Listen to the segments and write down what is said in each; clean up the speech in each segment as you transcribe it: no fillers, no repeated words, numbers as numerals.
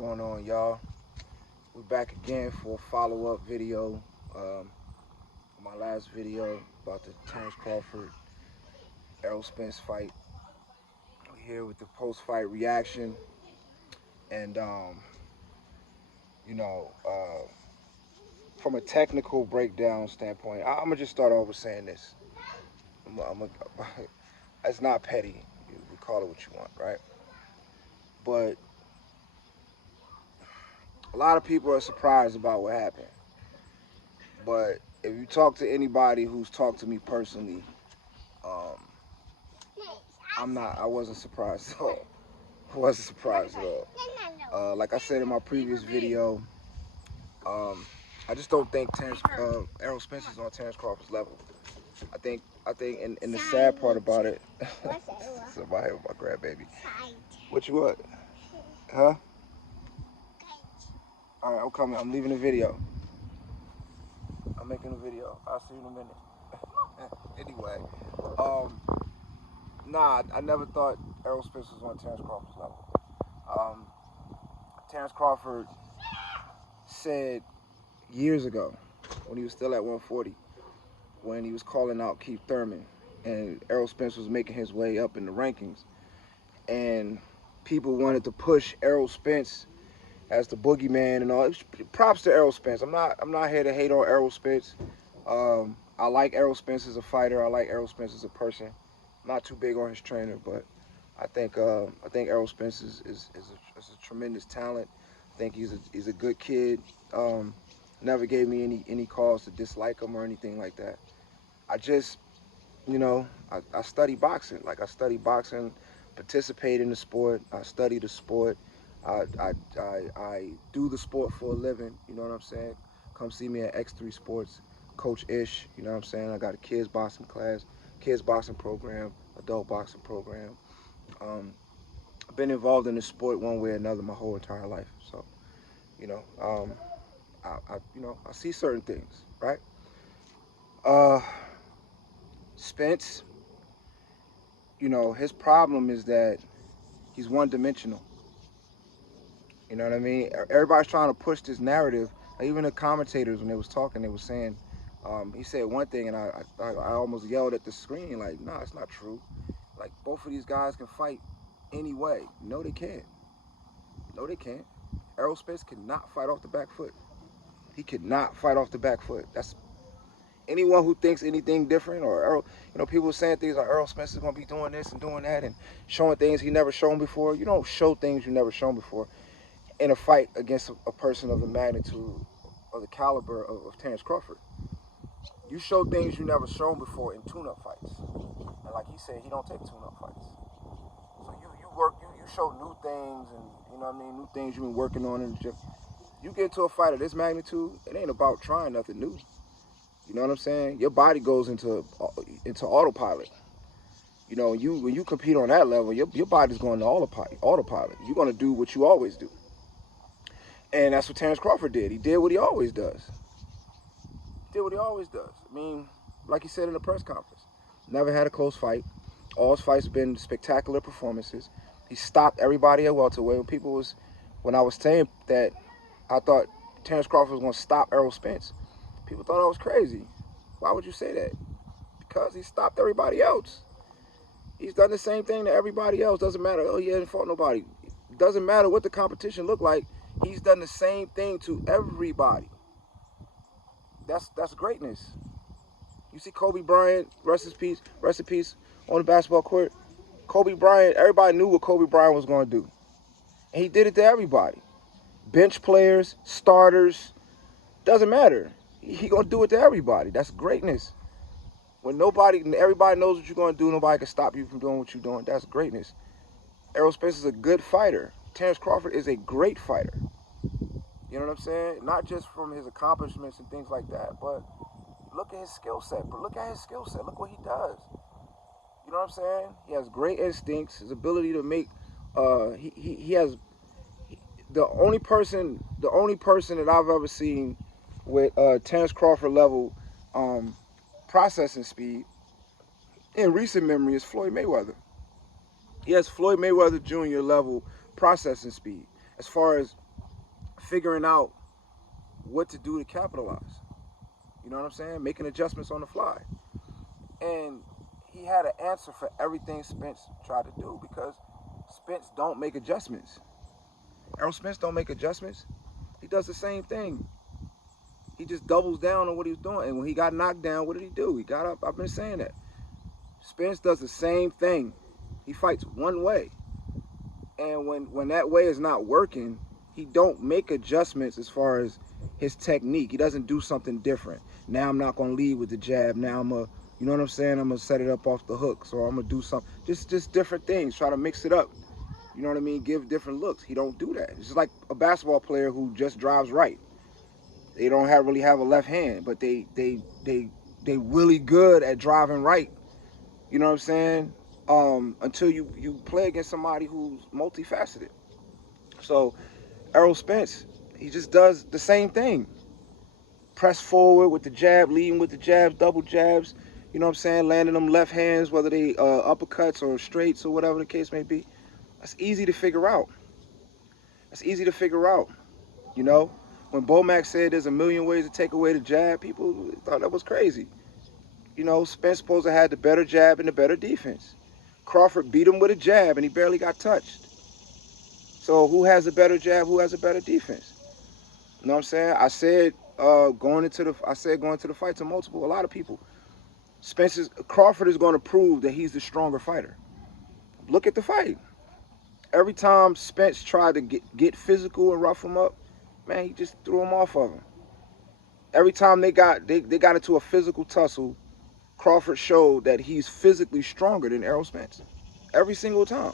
going on, y'all? We're back again for a follow-up video. My last video about the Terrence Crawford Errol Spence fight. We're here with the post-fight reaction, and you know, from a technical breakdown standpoint, I'm gonna just start off with saying this. It's not petty. You call it what you want, right? But a lot of people are surprised about what happened. But if you talk to anybody who's talked to me personally, um, I wasn't surprised at all. I wasn't surprised at all. Like I said in my previous video, I just don't think Errol Spence is on Terrence Crawford's level. I think, and the sad part about it, somebody here with my grandbaby. What you want? Huh? All right, I'm coming. I'm leaving the video. I'm making a video. I'll see you in a minute. Anyway, nah, I never thought Errol Spence was on Terrence Crawford's level. Terrence Crawford said years ago, when he was still at 140, when he was calling out Keith Thurman, and Errol Spence was making his way up in the rankings, and people wanted to push Errol Spence as the boogeyman and all. Props to Errol Spence. I'm not here to hate on Errol Spence. I like Errol Spence as a fighter. I like Errol Spence as a person. I'm not too big on his trainer, but I think Errol Spence is a tremendous talent. I think he's a good kid. Never gave me any cause to dislike him or anything like that. I just, I study boxing. Like, I study boxing, participate in the sport. I study the sport. I do the sport for a living, you know what I'm saying? Come see me at X3 Sports, Coach Ish, you know what I'm saying? I got a kids boxing class, kids boxing program, adult boxing program. I've been involved in the sport one way or another my whole entire life. So, I see certain things, right? Spence, his problem is that he's one-dimensional. You know what I mean? Everybody's trying to push this narrative. Even the commentators, when they was talking, they was saying, he said one thing, and I almost yelled at the screen, like, nah, it's not true. Like, both of these guys can fight anyway. No, they can't. No, they can't. Errol Spence cannot fight off the back foot. He cannot fight off the back foot. That's anyone who thinks anything different, or Errol, people saying things like Errol Spence is going to be doing this and doing that and showing things he never shown before. You don't show things you never shown before in a fight against a person of the magnitude of the caliber of Terrence Crawford. You show things you never shown before in tune-up fights. And like he said, he don't take tune-up fights. So you show new things, and new things you've been working on in the gym. You get to a fight of this magnitude, it ain't about trying nothing new. You know what I'm saying? Your body goes into autopilot. When you compete on that level, your body's going to autopilot. You're going to do what you always do. And that's what Terrence Crawford did. He did what he always does. I mean, like he said in the press conference, never had a close fight. All his fights have been spectacular performances. He stopped everybody at welterweight. When I was saying that I thought Terrence Crawford was going to stop Errol Spence, people thought I was crazy. Why would you say that? Because he stopped everybody else. He's done the same thing to everybody else. Doesn't matter. Oh, he hasn't fought nobody. Doesn't matter what the competition looked like. He's done the same thing to everybody. That's greatness. You see Kobe Bryant, rest in peace, on the basketball court. Kobe Bryant, everybody knew what Kobe Bryant was going to do. And he did it to everybody. Bench players, starters, doesn't matter. He going to do it to everybody. That's greatness. When everybody knows what you're going to do, nobody can stop you from doing what you're doing. That's greatness. Errol Spence is a good fighter. Terrence Crawford is a great fighter. You know what I'm saying? Not just from his accomplishments and things like that, but look at his skill set. Look what he does. You know what I'm saying? He has great instincts. His ability to make. He has the only person that I've ever seen with Terrence Crawford level processing speed in recent memory is Floyd Mayweather. He has Floyd Mayweather Jr. level processing speed as far as figuring out what to do to capitalize. You know what I'm saying? Making adjustments on the fly. And he had an answer for everything Spence tried to do, because Spence don't make adjustments. Errol Spence don't make adjustments. He does the same thing. He just doubles down on what he was doing. And when he got knocked down, what did he do? He got up. I've been saying that. Spence does the same thing. He fights one way. And when that way is not working, he don't make adjustments as far as his technique. He doesn't do something different. Now I'm not going to lead with the jab. Now I'm going to, you know what I'm saying? I'm going to set it up off the hook. So I'm going to do something. Just different things. Try to mix it up. You know what I mean? Give different looks. He don't do that. It's just like a basketball player who just drives right. They don't really have a left hand, but they really good at driving right. You know what I'm saying? Until you play against somebody who's multifaceted. So Errol Spence, he just does the same thing. Press forward with the jab, leading with the jabs, double jabs. You know what I'm saying? Landing them left hands, whether they uppercuts or straights or whatever the case may be. That's easy to figure out. That's easy to figure out. You know, when Bomac said there's a million ways to take away the jab, people thought that was crazy. You know, Spence supposed to have the better jab and the better defense. Crawford beat him with a jab and he barely got touched. So who has a better jab? Who has a better defense? You know what I'm saying? I said going into the fight to a lot of people. Crawford is going to prove that he's the stronger fighter. Look at the fight. Every time Spence tried to get physical and rough him up, man, he just threw him off of him. Every time they got into a physical tussle, Crawford showed that he's physically stronger than Errol Spence. Every single time.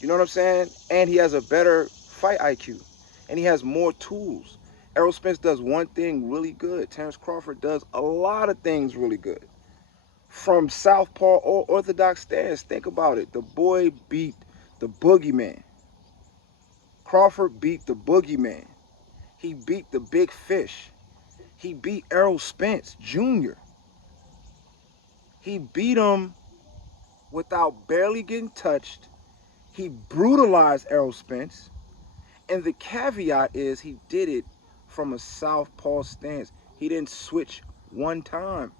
You know what I'm saying? And he has a better fight IQ. And he has more tools. Errol Spence does one thing really good. Terrence Crawford does a lot of things really good. From southpaw or orthodox stance, think about it. The boy beat the boogeyman. Crawford beat the boogeyman. He beat the big fish. He beat Errol Spence Jr. He beat him without barely getting touched. He brutalized Errol Spence. And the caveat is he did it from a southpaw stance. He didn't switch one time.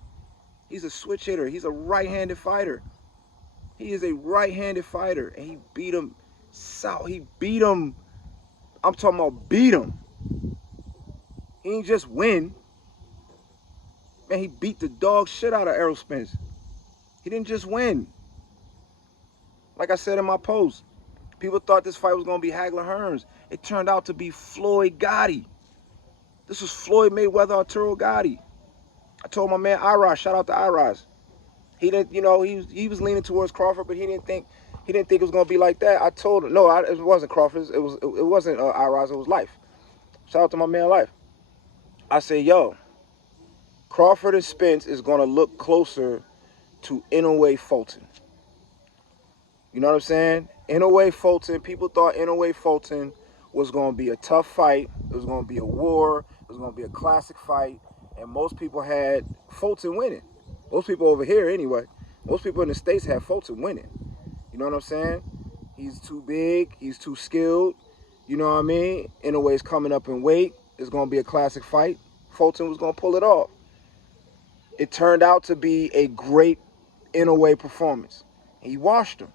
He's a switch hitter. He's a right-handed fighter. He is a right-handed fighter. And he beat him He beat him. I'm talking about beat him. He didn't just win. Man, he beat the dog shit out of Errol Spence. He didn't just win. Like I said in my post, people thought this fight was going to be Hagler-Hearns. It turned out to be Floyd Gotti. This was Floyd Mayweather Arturo Gotti. I told my man Iraz, shout out to Iraz. He didn't, you know, he was leaning towards Crawford, but he didn't think it was going to be like that. I told him, no, it wasn't Crawford. It wasn't Iraz. It was Life. Shout out to my man Life. I said, yo, Crawford and Spence is going to look closer to Inoue Fulton. You know what I'm saying? Inoue Fulton, people thought Inoue Fulton was going to be a tough fight. It was going to be a war. It was going to be a classic fight. And most people had Fulton winning. Most people over here anyway. Most people in the States had Fulton winning. You know what I'm saying? He's too big. He's too skilled. You know what I mean? Inoue's coming up in weight. It's going to be a classic fight. Fulton was going to pull it off. It turned out to be a great Inoue performance. He washed him.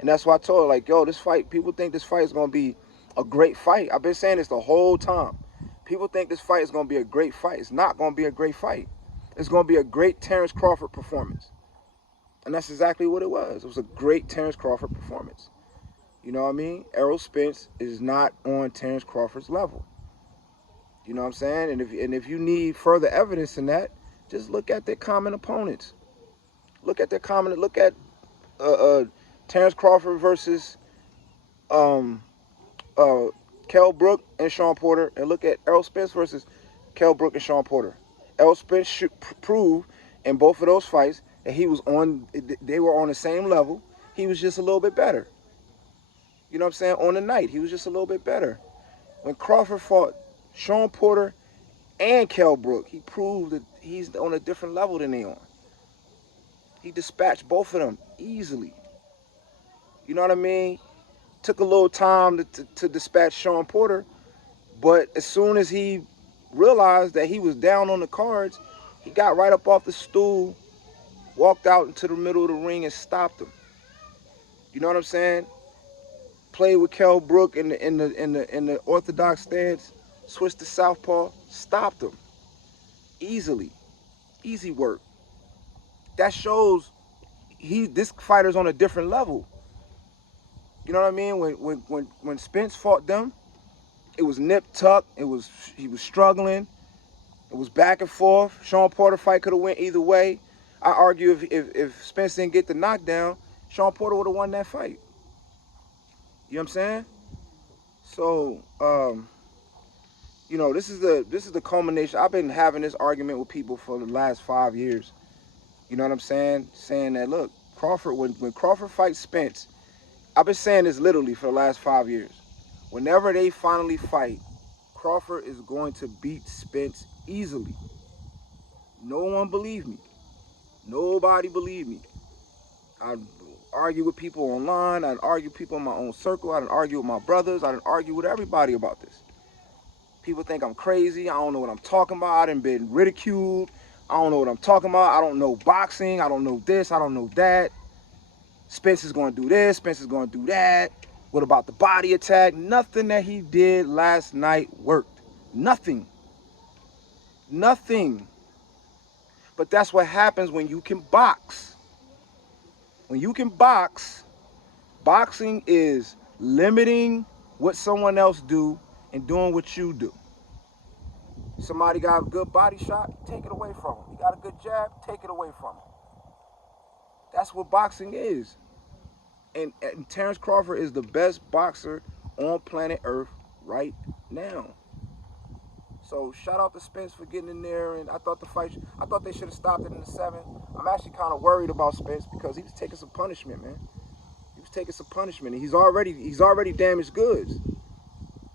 And that's why I told her, like, yo, this fight, people think this fight is going to be a great fight. I've been saying this the whole time. People think this fight is going to be a great fight. It's not going to be a great fight. It's going to be a great Terrence Crawford performance. And that's exactly what it was. It was a great Terrence Crawford performance. You know what I mean? Errol Spence is not on Terrence Crawford's level. You know what I'm saying? And if you need further evidence than that, just look at their common opponents. Look at Terrence Crawford versus Kell Brook and Sean Porter, and look at Errol Spence versus Kell Brook and Sean Porter. Errol Spence should prove in both of those fights that they were on the same level. He was just a little bit better. You know what I'm saying? On the night, he was just a little bit better. When Crawford fought Sean Porter and Kell Brook, he proved that he's on a different level than they on. He dispatched both of them easily. You know what I mean? Took a little time to dispatch Sean Porter, But as soon as he realized that he was down on the cards, he got right up off the stool, walked out into the middle of the ring and stopped him. You know what I'm saying? Played with Kell Brook in the orthodox stance, switched to southpaw, stopped him easily, easy work. That shows this fighter's on a different level. You know what I mean? When Spence fought them, it was nip tuck. He was struggling. It was back and forth. Sean Porter fight could have went either way. I argue if Spence didn't get the knockdown, Sean Porter would have won that fight. You know what I'm saying? So, this is the culmination. I've been having this argument with people for the last 5 years. You know what I'm saying? Saying that, look, Crawford, when Crawford fights Spence, I've been saying this literally for the last 5 years. Whenever they finally fight, Crawford is going to beat Spence easily. No one believed me. Nobody believed me. I'd argue with people online. I'd argue with people in my own circle. I'd argue with my brothers. I'd argue with everybody about this. People think I'm crazy. I don't know what I'm talking about. I done been ridiculed. I don't know what I'm talking about. I don't know boxing. I don't know this. I don't know that. Spence is going to do this. Spence is going to do that. What about the body attack? Nothing that he did last night worked. Nothing. Nothing. But that's what happens when you can box. When you can box, boxing is limiting what someone else do and doing what you do. Somebody got a good body shot, take it away from him. He got a good jab, take it away from him. That's what boxing is. And Terrence Crawford is the best boxer on planet Earth right now. So shout out to Spence for getting in there. And I thought they should have stopped it in the 7th. I'm actually kind of worried about Spence because he was taking some punishment, man. He was taking some punishment. And he's already damaged goods.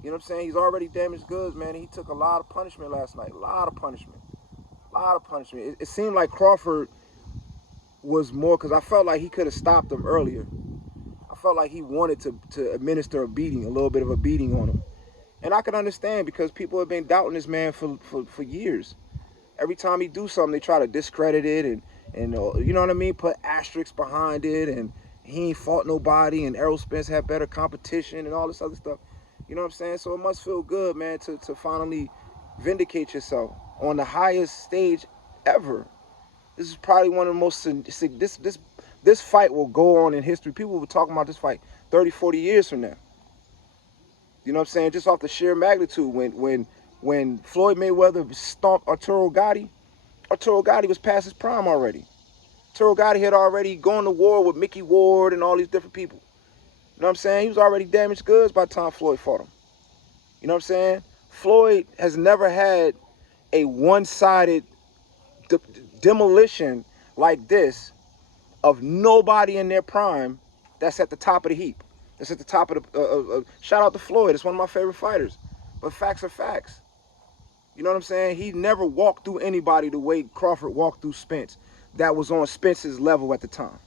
You know what I'm saying? He's already damaged goods, man. He took a lot of punishment last night. A lot of punishment. It seemed like Crawford was more, because I felt like he could have stopped him earlier. I felt like he wanted to administer a little bit of a beating on him. And I can understand, because people have been doubting this man for years. Every time he do something, they try to discredit it and you know what I mean? Put asterisks behind it, and he ain't fought nobody, and Errol Spence had better competition and all this other stuff. You know what I'm saying? So it must feel good, man, to finally vindicate yourself on the highest stage ever. This is probably one of the most, this fight will go on in history. People will be talking about this fight 30, 40 years from now. You know what I'm saying? Just off the sheer magnitude. When Floyd Mayweather stomped Arturo Gatti was past his prime already. Arturo Gatti had already gone to war with Mickey Ward and all these different people. You know what I'm saying? He was already damaged goods by the time Floyd fought him. You know what I'm saying? Floyd has never had a one-sided demolition like this of nobody in their prime that's at the top of the heap. That's at the top of the... shout out to Floyd. It's one of my favorite fighters. But facts are facts. You know what I'm saying? He never walked through anybody the way Crawford walked through Spence that was on Spence's level at the time.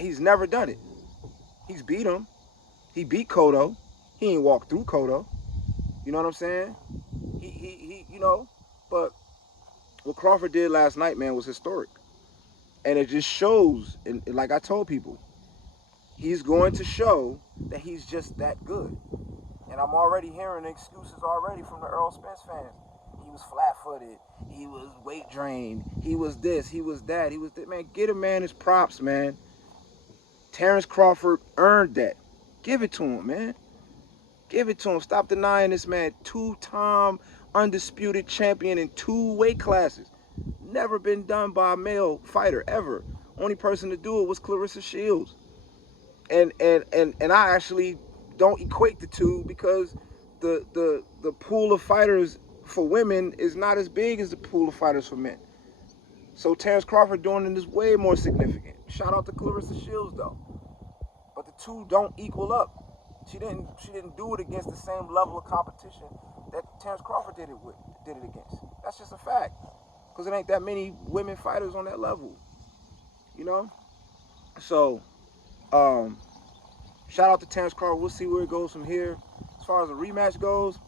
He's never done it. He's beat him. He beat Cotto. He ain't walked through Cotto. You know what I'm saying? He but what Crawford did last night, man, was historic. And it just shows, and like I told people, he's going to show that he's just that good. And I'm already hearing excuses already from the Errol Spence fans. He was flat-footed. He was weight drained. He was this. He was that. He was that. Man, get a man his props, man. Terrence Crawford earned that. Give it to him, man. Give it to him. Stop denying this man. 2-time undisputed champion in 2 weight classes. Never been done by a male fighter, ever. Only person to do it was Clarissa Shields. And I actually don't equate the two, because the pool of fighters for women is not as big as the pool of fighters for men. So Terrence Crawford doing it is way more significant. Shout out to Clarissa Shields though. But the two don't equal up. She didn't do it against the same level of competition that Terrence Crawford did it against. That's just a fact. Because there ain't that many women fighters on that level. You know? So, shout out to Terrence Crawford. We'll see where it goes from here. As as far as the rematch goes,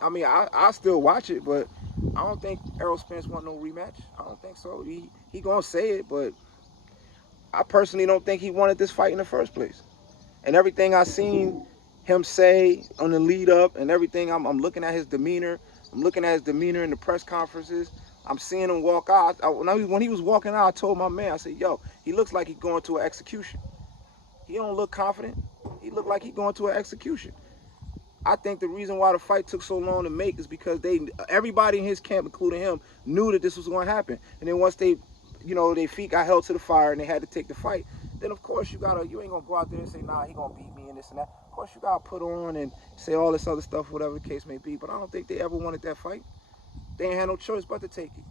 I mean, I still watch it, but I don't think Errol Spence want no rematch. I don't think so. He gonna say it, but I personally don't think he wanted this fight in the first place. And everything I seen him say on the lead up and everything, I'm looking at his demeanor. I'm looking at his demeanor in the press conferences. I'm seeing him walk out. When he was walking out, I told my man, I said, yo, he looks like he's going to an execution. He don't look confident. He looked like he's going to an execution. I think the reason why the fight took so long to make is because everybody in his camp, including him, knew that this was going to happen. And then once they, their feet got held to the fire and they had to take the fight, then of course you ain't gonna go out there and say, nah, he gonna beat me and this and that. Of course you gotta put on and say all this other stuff, whatever the case may be. But I don't think they ever wanted that fight. They ain't had no choice but to take it.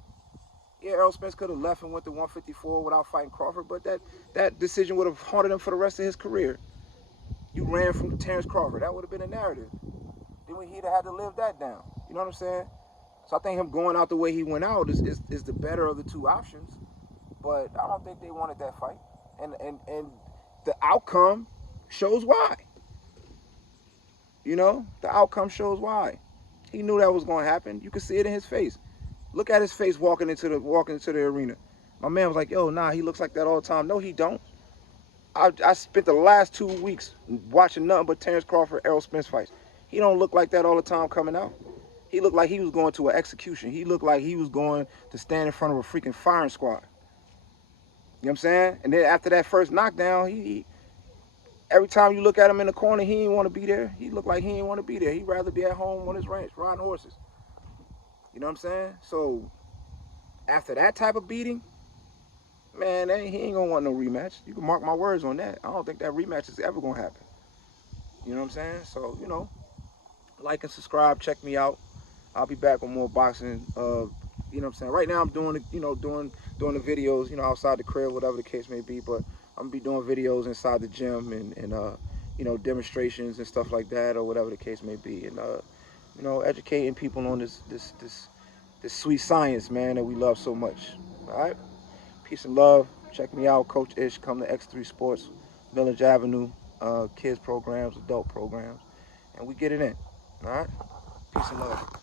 Yeah, Errol Spence could have left and went to 154 without fighting Crawford, but that decision would have haunted him for the rest of his career. You ran from Terrence Crawford. That would have been a narrative. Then he'd have had to live that down. You know what I'm saying? So I think him going out the way he went out is the better of the two options. But I don't think they wanted that fight. And the outcome shows why. The outcome shows why. He knew that was going to happen. You could see it in his face. Look at his face walking into the arena. My man was like, yo, nah, he looks like that all the time. No, he don't. I spent the last 2 weeks watching nothing but Terrence Crawford, Errol Spence fights. He don't look like that all the time coming out. He looked like he was going to an execution. He looked like he was going to stand in front of a freaking firing squad. You know what I'm saying? And then after that first knockdown, he every time you look at him in the corner, he didn't want to be there. He looked like he didn't want to be there. He'd rather be at home on his ranch, riding horses. You know what I'm saying? So after that type of beating, man, he ain't gonna want no rematch. You can mark my words on that. I don't think that rematch is ever gonna happen. You know what I'm saying? So, like and subscribe, check me out. I'll be back with more boxing. You know what I'm saying? Right now I'm doing the videos, outside the crib, whatever the case may be, but I'm gonna be doing videos inside the gym and demonstrations and stuff like that, or whatever the case may be. And educating people on this sweet science, man, that we love so much. All right? Peace and love. Check me out, Coach Ish. Come to X3 Sports, Village Avenue, kids programs, adult programs, and we get it in. All right? Peace and love.